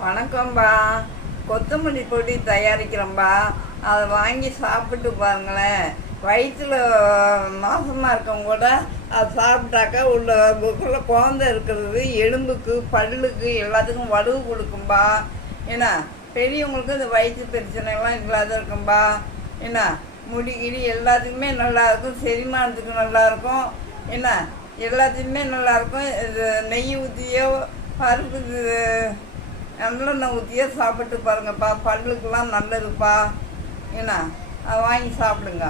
வணக்கம்பா. கொத்தமல்லி பொடி தயாரிக்கிறோம்பா. அதை வாங்கி சாப்பிட்டு பாருங்களேன். வயிற்றில் மாசமாக இருக்கவங்க கூட அதை சாப்பிட்டாக்கா உள்ள குழந்தை இருக்கிறது எலும்புக்கு பல்லுக்கு எல்லாத்துக்கும் வலுவு கொடுக்கும்பா. ஏன்னா பெரியவங்களுக்கு இந்த வயிற்று பிரச்சனைலாம் இல்லாத இருக்கும்பா. என்ன முடிகிடி எல்லாத்துக்குமே நல்லாயிருக்கும். செரிமானத்துக்கு நல்லாயிருக்கும். என்ன எல்லாத்துக்குமே நல்லாயிருக்கும். இது நெய் ஊற்றியோ பருப்புக்கு நல்லெண்ணெய் ஊற்றியே சாப்பிட்டு பாருங்கப்பா. பல்லுக்கெல்லாம் நல்லதுப்பா. என்ன அதை வாங்கி சாப்பிடுங்க.